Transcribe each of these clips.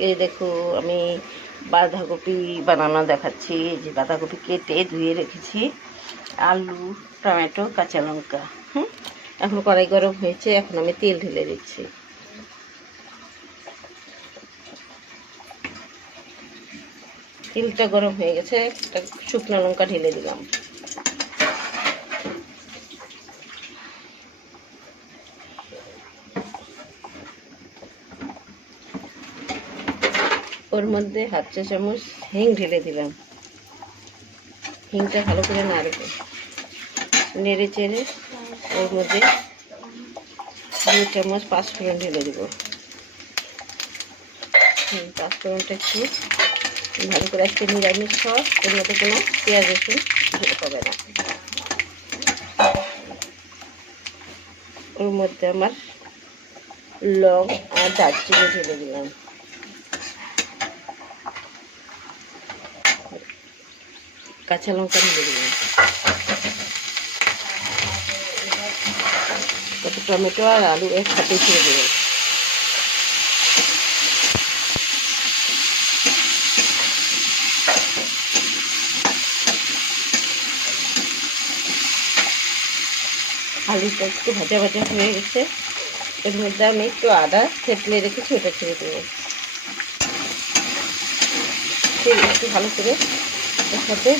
আজকে দেখো আমি বাঁধাকপি বানানো দেখাচ্ছি। যে বাঁধাকপি কেটে ধুয়ে রেখেছি, আলু, টমেটো, কাঁচা লঙ্কা। এখন কড়াই গরম হয়েছে, এখন আমি তেল ঢেলে দিচ্ছি। তেলটা গরম হয়ে গেছে, একটা শুকনো লঙ্কা ঢেলে দিলাম। ওর মধ্যে হাফ চা চামচ হিং ঢেলে দিলাম। হিংটা ভালো করে নাড়বে, নেড়ে চেড়ে ওর মধ্যে 2 চামচ পাঁচফোড়ন ঢেলে দেবো। পাঁচফোড়নটা একটু ভালো করে, আজকে নিরামিষ খাওয়া, এর মধ্যে কোনো পেঁয়াজ রসুন হবে না। ওর মধ্যে আমার লং আর দারচিনি ঢেলে দিলাম। কাঁচা লঙ্কা ঢেলে দিলাম। তারপর টমেটো আর আলু একসাথে ছেড়ে দেবেন। আলুটা একটু ভাজা ভাজা হয়ে গেছে, এর মধ্যে আমি একটু আদা থেতলে রেখেছি, ওটা ছেড়ে দেবো। একটু ভালো করে এর সাথে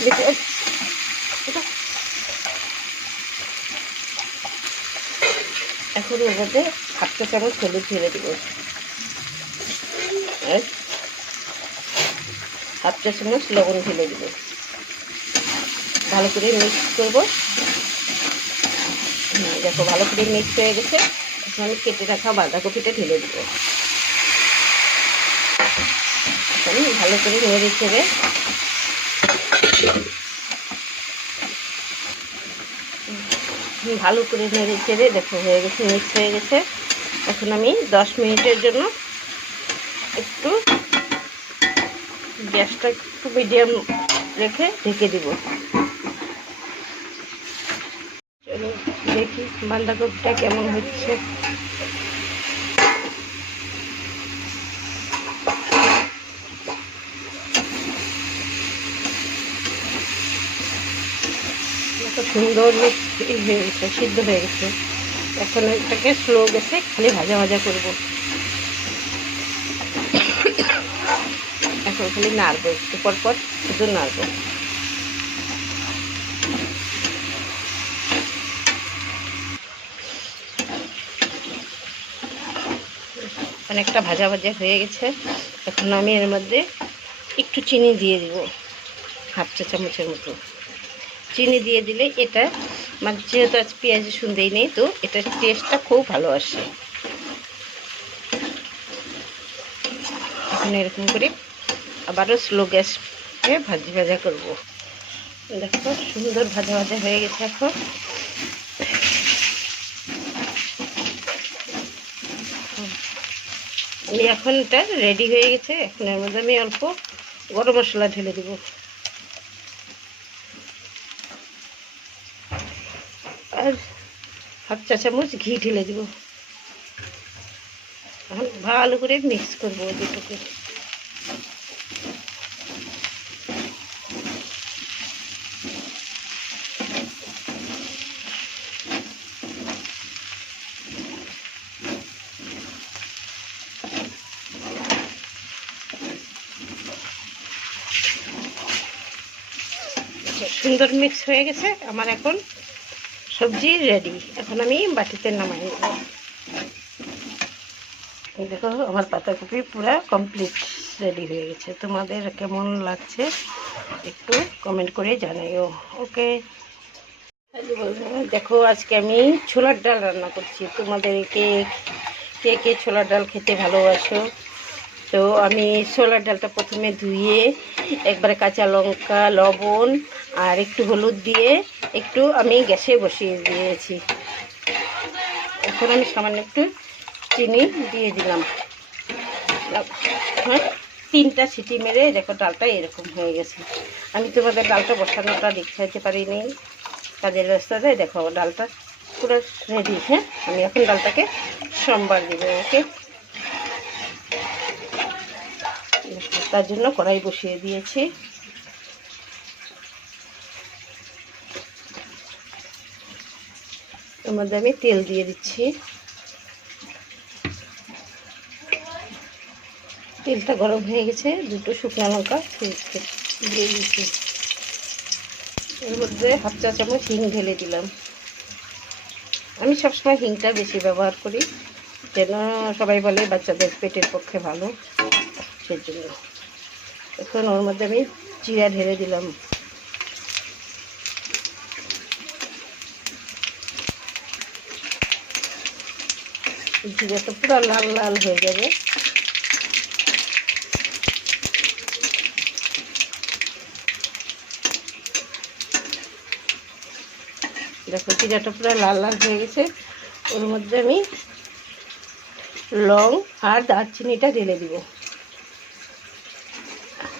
এখন ওর মধ্যে হাফ চা চামচ হলুদ ঢেলে দেবো, আর হাফ চা চামচ লবণ ঢেলে দেবো। ভালো করে মিক্স করবো। দেখো ভালো করে মিক্স হয়ে গেছে, এখন আমি কেটে রাখা বাঁধাকপিটা ঢেলে দেবো। এখন ভালো করে নেড়ে চেড়ে দেখো হয়ে গেছে, মিক্স হয়ে গেছে। এখন আমি 10 মিনিটের জন্য একটু গ্যাসটা একটু মিডিয়াম রেখে ঢেকে দিব। চলো দেখি বাঁধাকপিটা কেমন হচ্ছে। সুন্দর হয়ে গেছে, সিদ্ধ হয়ে গেছে। এখন এটাকে স্লো গ্যাসে খালি ভাজা ভাজা করব। এখন খালি নাড়বো, একটু পরপর শুধু নাড়বো। অনেকটা ভাজা ভাজা হয়ে গেছে। এখন আমি এর মধ্যে একটু চিনি দিয়ে দিব, হাফ চা চামচের মতো চিনি দিয়ে দিলে এটা, মানে যেহেতু আজ পেঁয়াজ রসুন দেই নেই, তো এটার টেস্টটা খুব ভালো আসে। এখন এরকম করে আবারও স্লো গ্যাসে ভাজা ভাজা করব। দেখো সুন্দর ভাজা ভাজা হয়ে গেছে। এখন এখন এটা রেডি হয়ে গেছে। এখন এর মধ্যে আমি অল্প গরম মশলা ঢেলে দেব, আর হাফ চা চামচ ঘি ঢেলে দেব। এখন ভালো করে মিক্স করবো দুটোকে। সুন্দর মিক্স হয়ে গেছে আমার। এখন সবজি রেডি। এখন আমি বাটিতে নামাই নেব। দেখো আমার পাতাকপি পুরো কমপ্লিট রেডি হয়ে গেছে। তোমাদের কেমন লাগছে একটু কমেন্ট করে জানাইও। ওকে, দেখো আজকে আমি ছোলার ডাল রান্না করছি। তোমাদেরকে কে কে ছোলার ডাল খেতে ভালোবাসো? তো আমি ছোলার ডালটা প্রথমে ধুয়ে একবারে কাঁচা লঙ্কা, লবণ আর একটু হলুদ দিয়ে একটু আমি গ্যাসে বসিয়ে দিয়েছি। এখন আমি সামান্য একটু চিনি দিয়ে দিলাম। হ্যাঁ, 3টা সিটি মেরে দেখো ডালটা এরকম হয়ে গেছে। আমি তোমাদের ডালটা বসানোটা দেখাতে পারিনি, কাজের ব্যবস্থাতে। দেখো ডালটা পুরো রেডি। হ্যাঁ, আমি এখন ডালটাকে সম্বার দিব। ওকে, তার জন্য কড়াই বসিয়ে দিয়েছি। এর মধ্যে আমি তেল দিয়ে দিচ্ছি। তেলটা গরম হয়ে গেছে, দুটো শুকনো লঙ্কা দিয়ে দিচ্ছি। এর মধ্যে হাফ চা চামচ হিং ঢেলে দিলাম। আমি সবসময় হিংটা বেশি ব্যবহার করি, যেন সবাই বলে বাচ্চাদের পেটের পক্ষে ভালো, সেজন্য। এখন ওর মধ্যে আমি জিরা ঢেলে দিলাম। জিরাটা পুরো লাল লাল হয়ে যাবে। দেখো জিরাটা পুরো লাল লাল হয়ে গেছে। ওর মধ্যে আমি লং আর দারচিনিটা ঢেলে দিব।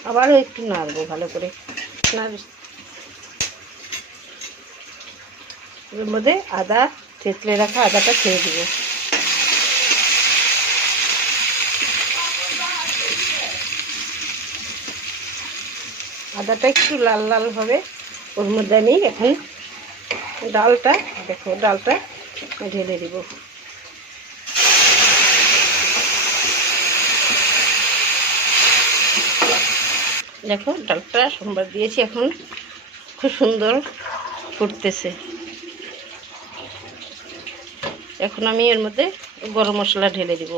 আবারও একটু নাড়বো ভালো করে। ওর মধ্যে আদা থেতলে রাখা আদাটা ছেড়ে দিব। আদাটা একটু লাল লাল হবে। ওর মধ্যে আমি এখন ডালটা, দেখো ডালটা ঢেলে দিব। দেখো ডালটা সোমবার দিয়েছি, এখন খুব সুন্দর ফুটতেছে। এখন আমি এর মধ্যে গরম মশলা ঢেলে দিব।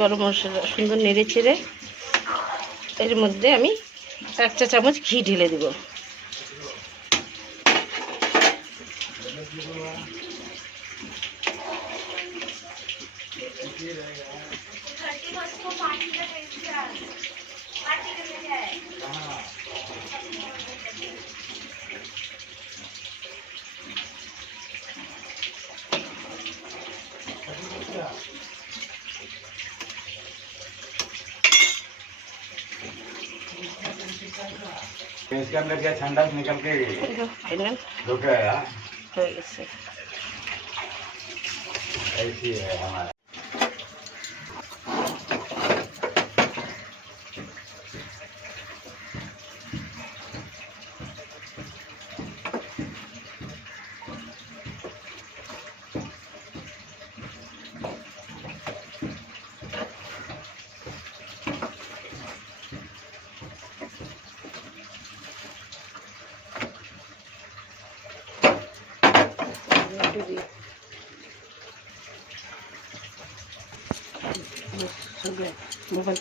গরম মশলা সুন্দর নেড়ে চেড়ে এর মধ্যে আমি 1 চা চামচ ঘি ঢেলে দেব। इसके अंदर क्या ठंडा निकल के फाइनल रुका है। हो गए। ऐसी है हमारा। मोबाइल